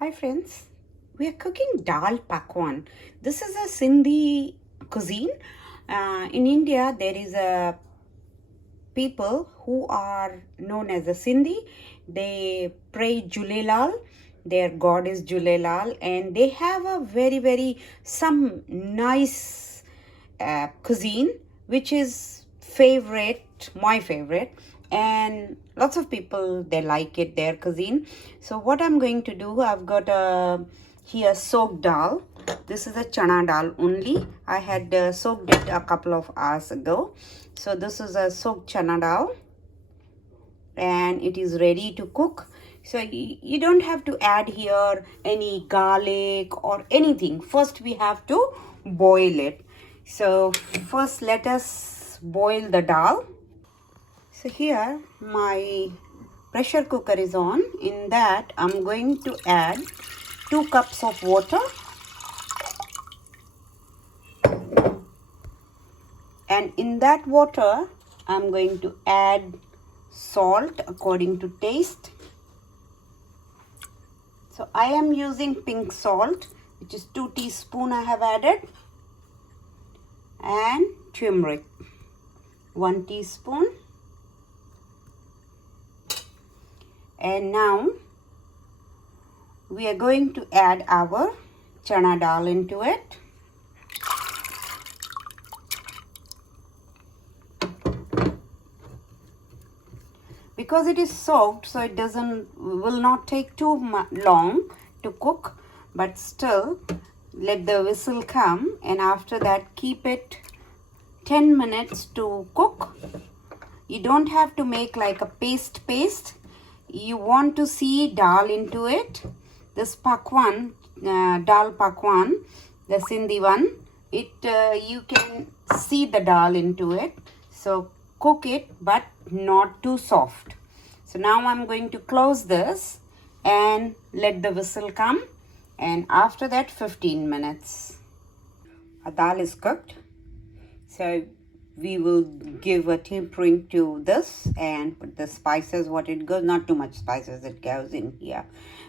Hi friends, we are cooking Daal Pakwan. This is a Sindhi cuisine. In India, there is a people who are known as a Sindhi. They pray Julelal. Their god is Julelal, and they have a very some nice cuisine which is my favorite, and lots of people they like it, their cuisine. So what I'm going to do, I've got a here soaked dal. This is a chana dal only. I had soaked it a couple of hours ago. So this is a soaked chana dal and it is ready to cook. So you don't have to add here any garlic or anything. First we have to boil it. So first let us boil the dal. So here my pressure cooker is on. In that I'm going to add 2 cups of water, and in that water I'm going to add salt according to taste. So I am using pink salt, which is 2 teaspoons I have added, and turmeric 1 teaspoon. And now we are going to add our chana dal into it. Because it is soaked, so it will not take too long to cook, but still let the whistle come, and after that keep it 10 minutes to cook. You don't have to make like a paste. You want to see dal into it. This pakwan, dal pakwan, the Sindhi one, you can see the dal into it. So cook it, but not too soft. So now I'm going to close this and let the whistle come, and after that 15 minutes. Our dal is cooked. So we will give a tempering to this and put the spices, what it goes, not too much spices it goes in here,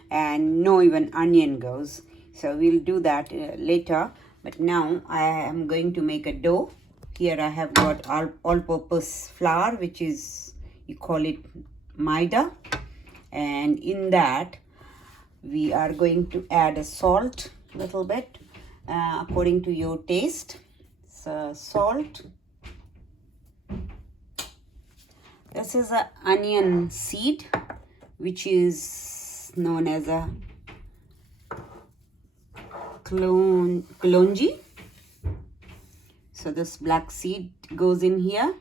and no even onion goes. So we'll do that later. But now I am going to make a dough. Here I have got all-purpose flour, which is, you call it maida, and in that we are going to add a salt, little bit according to your taste. So salt. This is a onion seed, which is known as a kalonji. So this black seed goes in here.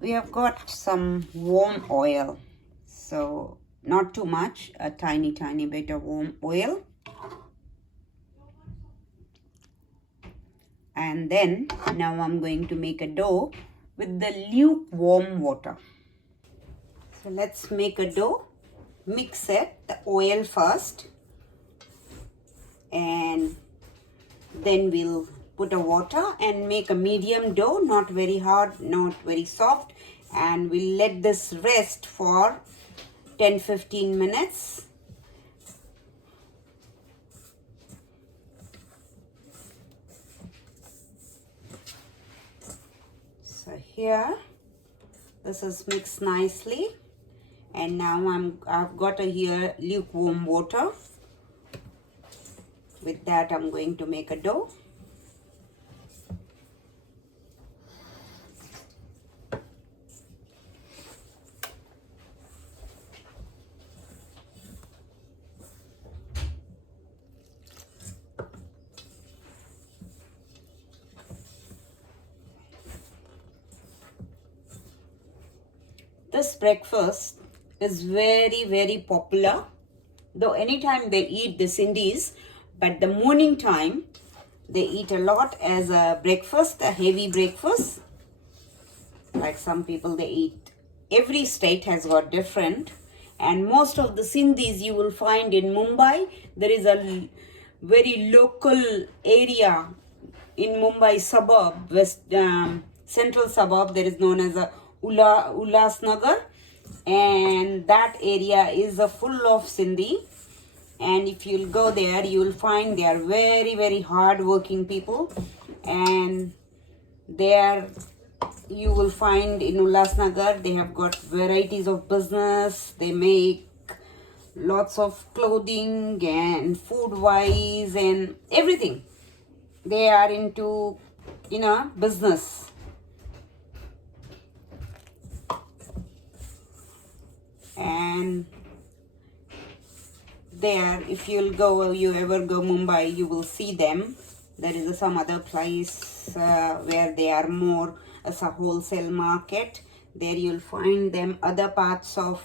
We have got some warm oil, so not too much, a tiny bit of warm oil. And then now I'm going to make a dough with the lukewarm water. So let's make a dough. Mix it, the oil first, and then we'll put a water and make a medium dough, not very hard, not very soft, and we'll let this rest for 10-15 minutes. So here this is mixed nicely, and now I've got here lukewarm water. With that I'm going to make a dough. This breakfast is very popular, though anytime they eat the Sindhis, but the morning time they eat a lot as a breakfast, a heavy breakfast. Like some people they eat, every state has got different, and most of the Sindhis you will find in Mumbai. There is a very local area in Mumbai suburb, central suburb, there is known as a Ulhasnagar. and that area is full of Sindhi. And if you'll go there, you'll find they are very, very hard working people. And there you will find in Ulhasnagar, they have got varieties of business. They make lots of clothing and food wise and everything. They are into, business. And there, if you ever go Mumbai, you will see them. There is some other place where they are more as a wholesale market. There you'll find them. Other parts of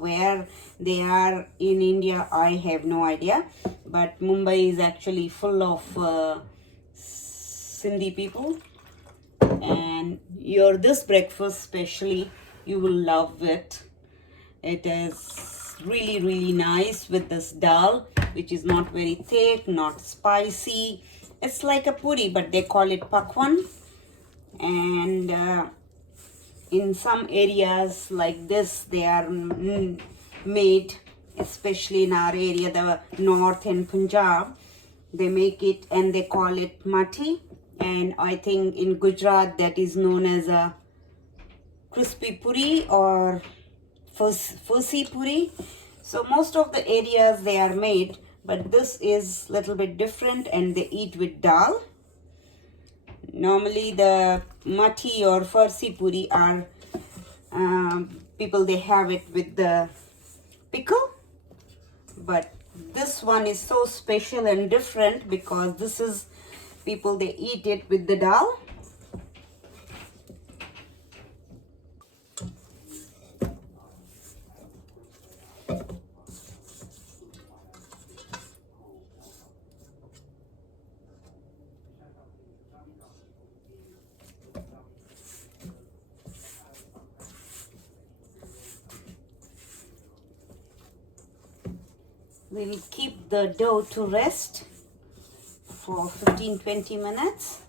where they are in India, I have no idea. But Mumbai is actually full of Sindhi people. And this breakfast especially, you will love it. It is really, really nice with this dal, which is not very thick, not spicy. It's like a puri, but they call it pakwan. And in some areas like this, they are made, especially in our area, the north and Punjab. They make it and they call it mati. And I think in Gujarat, that is known as a crispy puri or fusi puri. So most of the areas they are made, but this is little bit different, and they eat with dal. Normally the mati or farsi puri are people, they have it with the pickle, but this one is so special and different because this is people, they eat it with the dal. We'll keep the dough to rest for 15-20 minutes.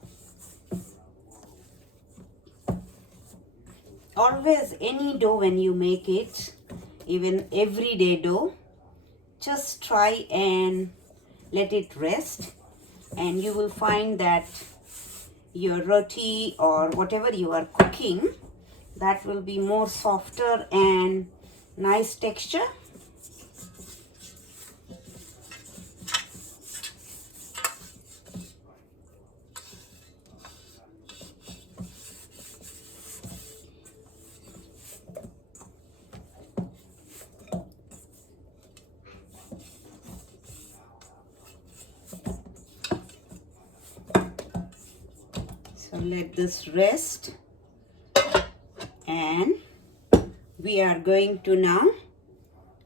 Always, any dough when you make it, even everyday dough, just try and let it rest, and you will find that your roti or whatever you are cooking, that will be more softer and nice texture. So let this rest, and we are going to now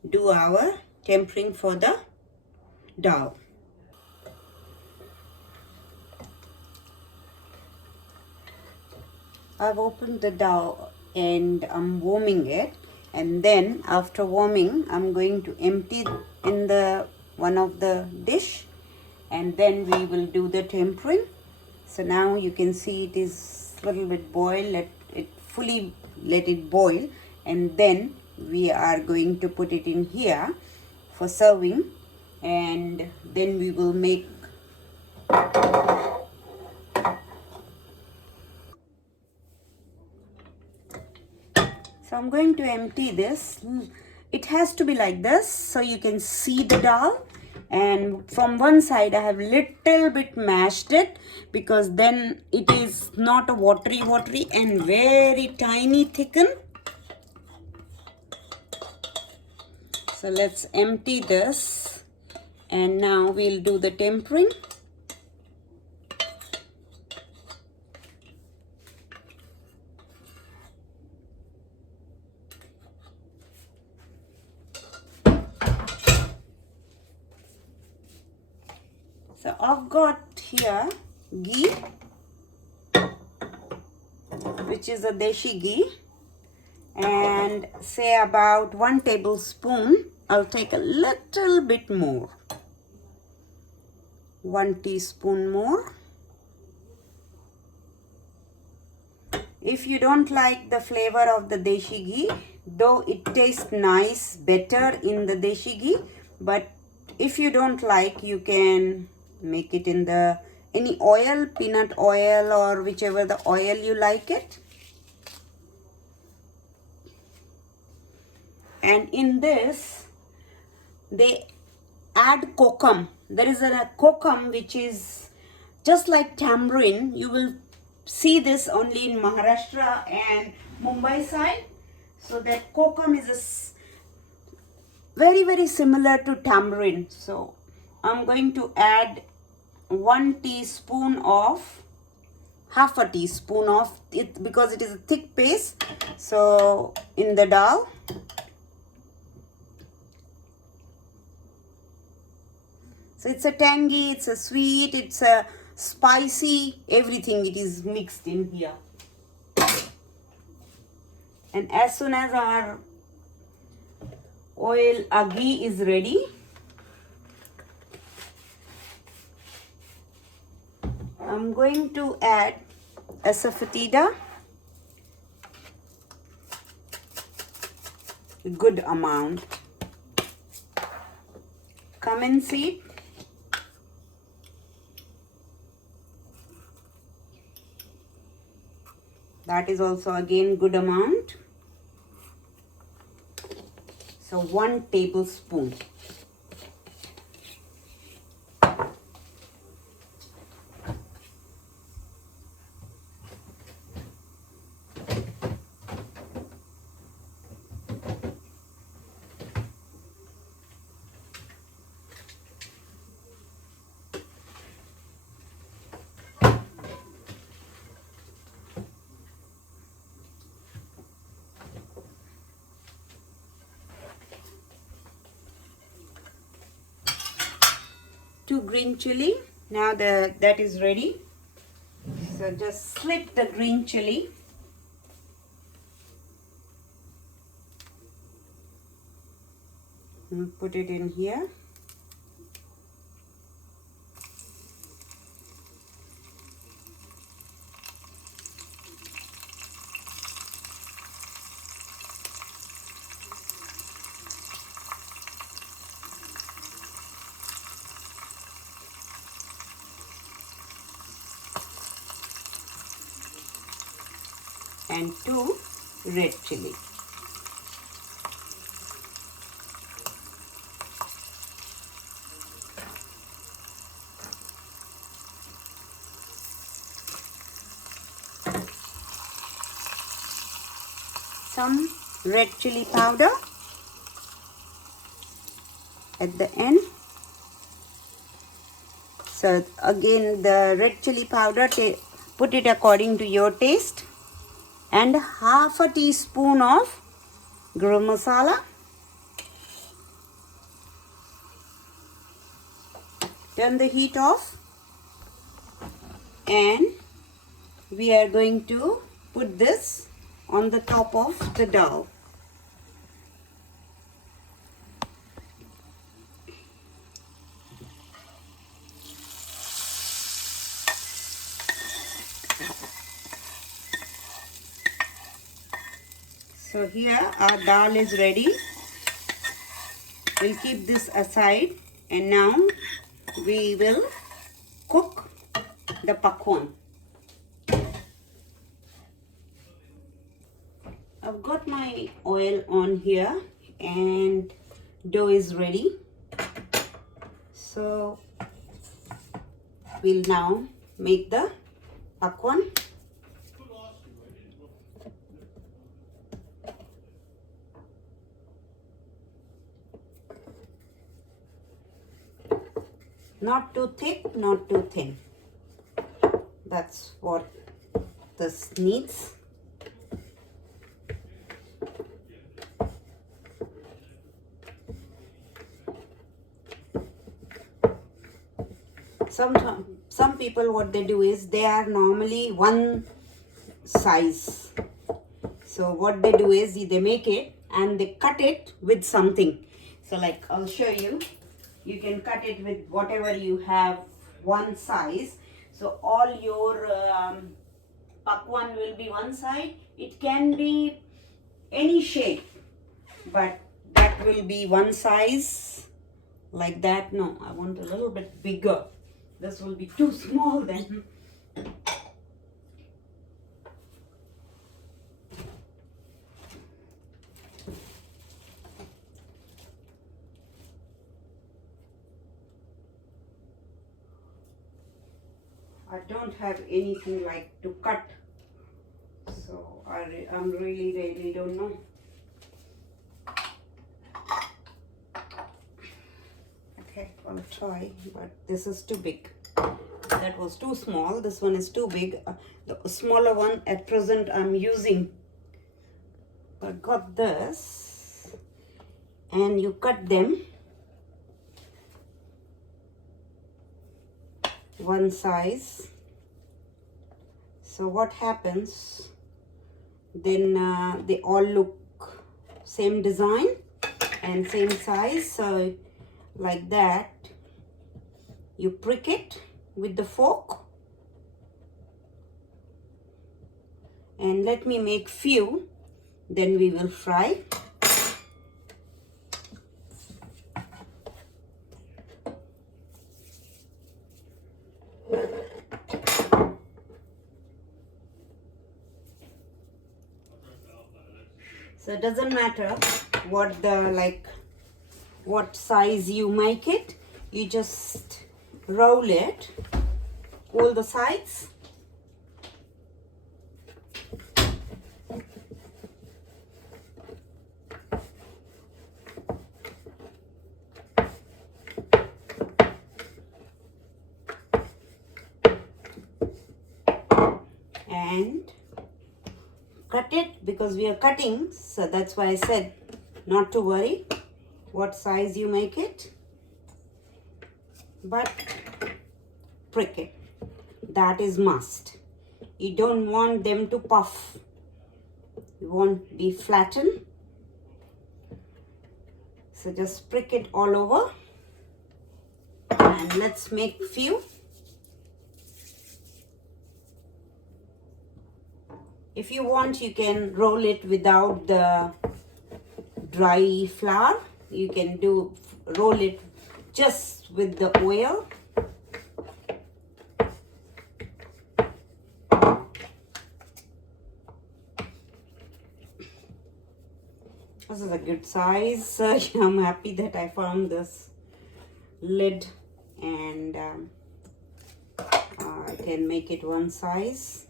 do our tempering for the dal. I've opened the dal and I'm warming it, and then after warming I'm going to empty in the one of the dish, and then we will do the tempering. So now you can see it is a little bit boiled. Let it boil, and then we are going to put it in here for serving, and then we will make so I'm going to empty this. It has to be like this so you can see the dal. And from one side I have little bit mashed it because then it is not a watery and very tiny thicken. So let's empty this, and now we'll do the tempering. So I've got here ghee, which is a deshi ghee, and say about 1 tablespoon. I'll take a little bit more, 1 teaspoon more. If you don't like the flavor of the deshi ghee, though it tastes nice, better in the deshi ghee, but if you don't like, you can make it in the any oil, peanut oil or whichever the oil you like it. And in this, they add kokum. There is a kokum which is just like tamarind. You will see this only in Maharashtra and Mumbai side. So that kokum is very similar to tamarind. So I'm going to add 1 teaspoon of, half a teaspoon of it, because it is a thick paste. So in the dal. So it's a tangy, it's a sweet, it's a spicy, everything it is mixed in here. And as soon as our ghee is ready, I'm going to add asafoetida, a good amount, cumin seed, that is also again good amount. So 1 tablespoon. Two green chili. Now that is ready. So just slit the green chili. And put it in here. And 2 red chili. Some red chili powder at the end. So again, the red chili powder, put it according to your taste. And half a teaspoon of garam masala. Turn the heat off. And we are going to put this on the top of the dal. So here our dal is ready. We'll keep this aside, and now we will cook the pakwan. I've got my oil on here and dough is ready. So we'll now make the pakwan. Not too thick, not too thin. That's what this needs. Some people, what they do is they are normally one size. So what they do is they make it and they cut it with something. So like I'll show you. You can cut it with whatever you have, one size. So all your pakwan will be one side. It can be any shape, but that will be one size like that. No, I want a little bit bigger. This will be too small then. I don't have anything like to cut, so I'm really don't know. Okay, I'll try, but this is too big. That was too small. This one is too big. The smaller one at present I'm using. I got this, and you cut them one size. So what happens then, they all look same design and same size. So like that, you prick it with the fork, and let me make few, then we will fry. So it doesn't matter what what size you make it. You just roll it, all the sides. And cut it, because we are cutting, so that's why I said not to worry what size you make it, but prick it. That is must. You don't want them to puff. You want be flattened. So just prick it all over, and let's make few. If you want, you can roll it without the dry flour. You can roll it just with the oil. This is a good size. I'm happy that I found this lid, and I can make it one size.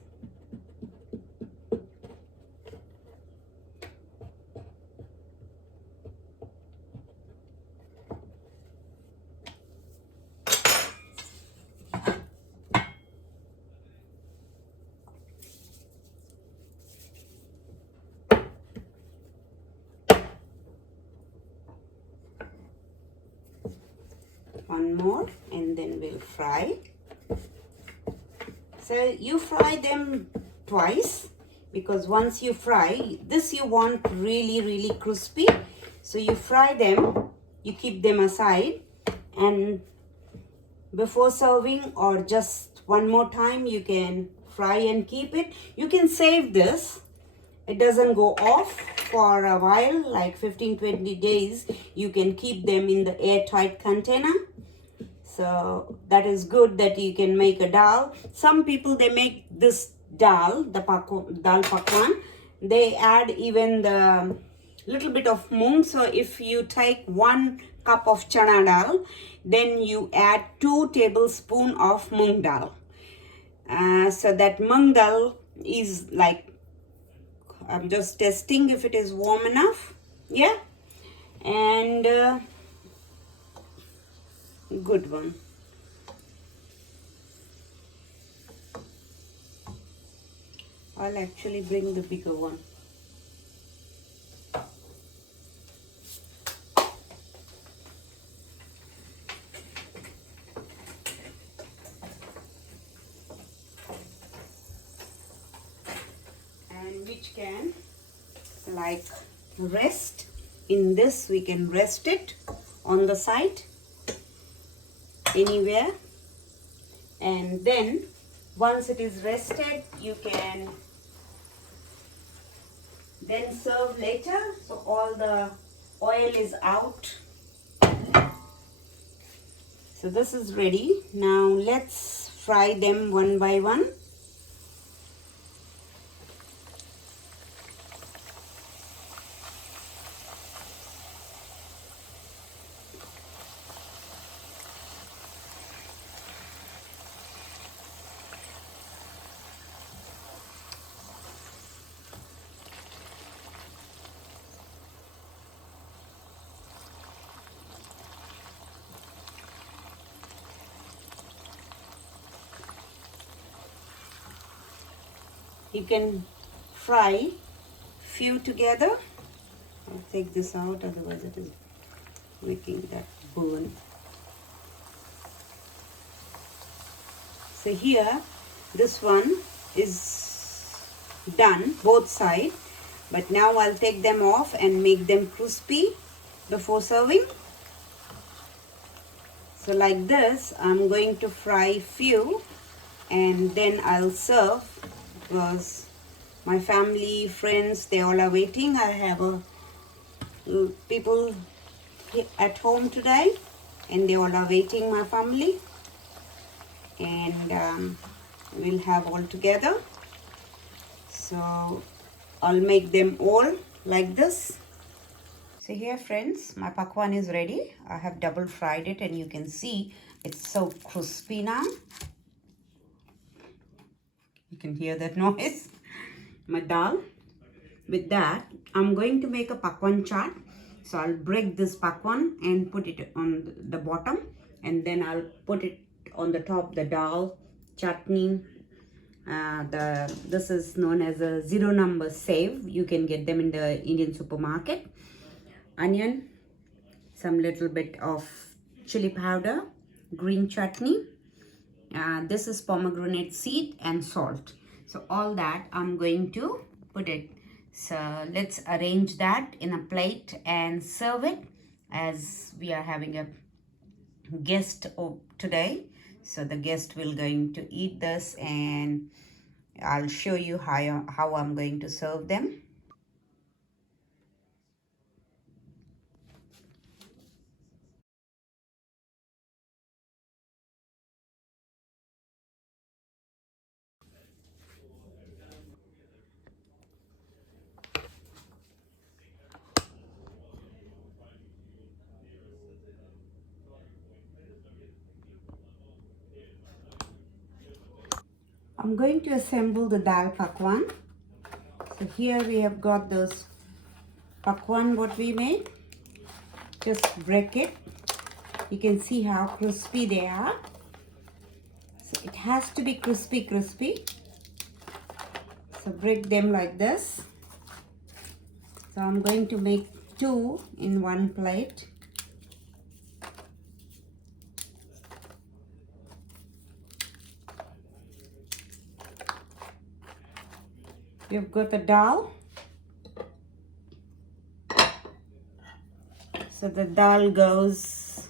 One more, and then we'll fry. So you fry them twice, because once you fry this, you want really crispy. So you fry them, you keep them aside, and before serving or just one more time, you can fry and keep it. You can save this. It doesn't go off for a while, like 15-20 days. You can keep them in the airtight container. So that is good that you can make a dal. Some people, they make this dal, the dal pakwan. They add even the little bit of mould. So if you take 1 cup of chana dal, then you add 2 tablespoons of moong dal. So that moong dal is like, I'm just testing if it is warm enough. Yeah. And good one. I'll actually bring the bigger one. And which can like rest in this. We can rest it on the side anywhere, and then Once it is rested, you can then serve later. So all the oil is out. So this is ready. Now let's fry them one by one. You can fry few together. I'll take this out, otherwise it is making that burn. So here, this one is done, both sides. But now I'll take them off and make them crispy before serving. So like this, I'm going to fry few and then I'll serve, because my family, friends, they all are waiting. I have people at home today and they all are waiting, my family. And we'll have all together. So I'll make them all like this. So here friends, my pakwan is ready. I have double fried it and you can see it's so crispy now. You can hear that noise. My dal. With that, I'm going to make a pakwan chaat. So I'll break this pakwan and put it on the bottom, and then I'll put it on the top, the dal, chutney. This is known as a 0 number Sieve. You can get them in the Indian supermarket. Onion, some little bit of chili powder, green chutney. This is pomegranate seed and salt. So all that I'm going to put it. So let's arrange that in a plate and serve it, as we are having a guest today. So the guest will going to eat this and I'll show you how I'm going to serve them. I'm going to assemble the dal pakwan. So here we have got those pakwan what we made. Just break it. You can see how crispy they are. So it has to be crispy. So break them like this. So I'm going to make 2 in one plate. We've got the dal. So the dal goes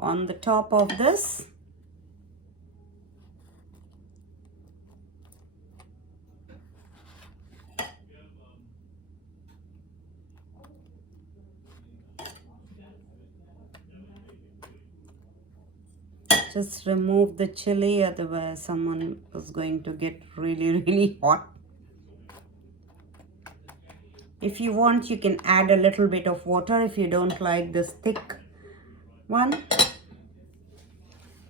on the top of this. Just remove the chili, otherwise someone is going to get really hot. If you want, you can add a little bit of water if you don't like this thick one.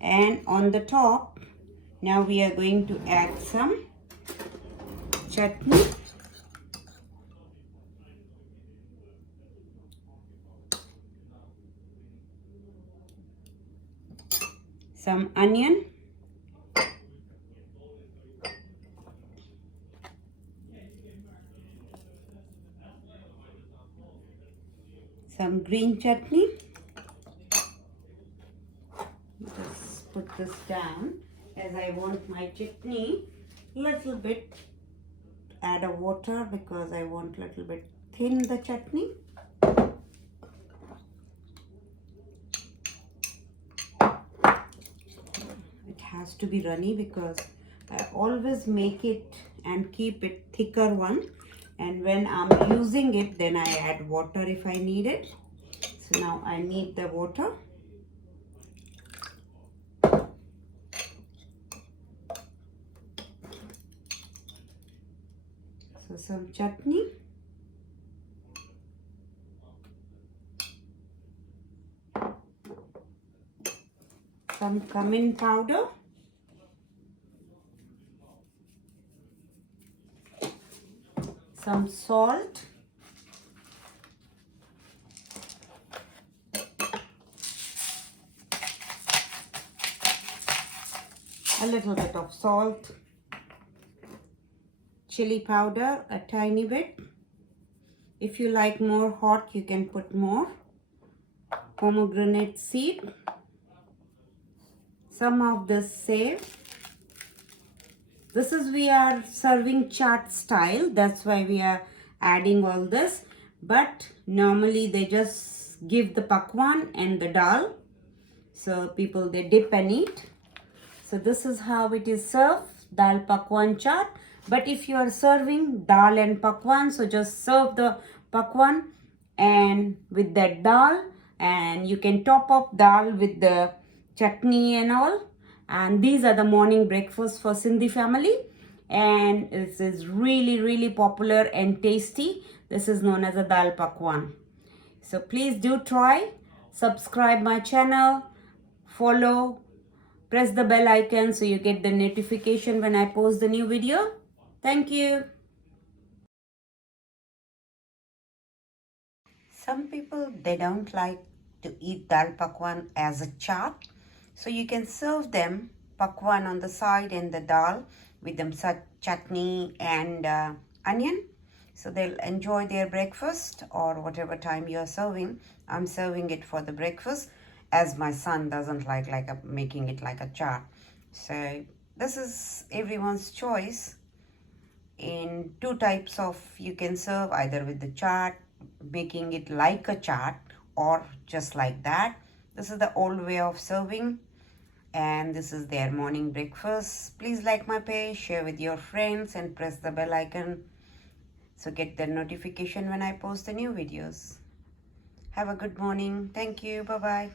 And on the top, now we are going to add some chutney. Some onion. Some green chutney. Just put this down, as I want my chutney little bit, add a water because I want little bit thin the chutney. It has to be runny because I always make it and keep it thicker one, and when I'm using it, then I add water if I need it. So now I need the water. So some chutney. Some cumin powder. Some salt. A little bit of salt. Chili powder, a tiny bit. If you like more hot, you can put more. Pomegranate seed. Some of this Sieve. This is, we are serving chaat style, that's why we are adding all this. But normally they just give the pakwan and the dal. So people, they dip and eat. So this is how it is served, dal pakwan chaat. But if you are serving dal and pakwan, so just serve the pakwan and with that dal, and you can top up dal with the chutney and all. And these are the morning breakfast for Sindhi family, and this is really popular and tasty. This is known as a dal pakwan. So please do try, subscribe my channel, follow, press the bell icon so you get the notification when I post the new video. Thank you. Some people, they don't like to eat dal pakwan as a chaat. So you can serve them pakwan on the side and the dal with them chutney and onion. So they'll enjoy their breakfast or whatever time you're serving. I'm serving it for the breakfast, as my son doesn't like making it like a chaat. So this is everyone's choice. In two types of, you can serve either with the chaat, making it like a chaat, or just like that. This is the old way of serving, and this is their morning breakfast. Please like my page, share with your friends, and press the bell icon so get the notification when I post the new videos. Have a good morning. Thank you. Bye bye.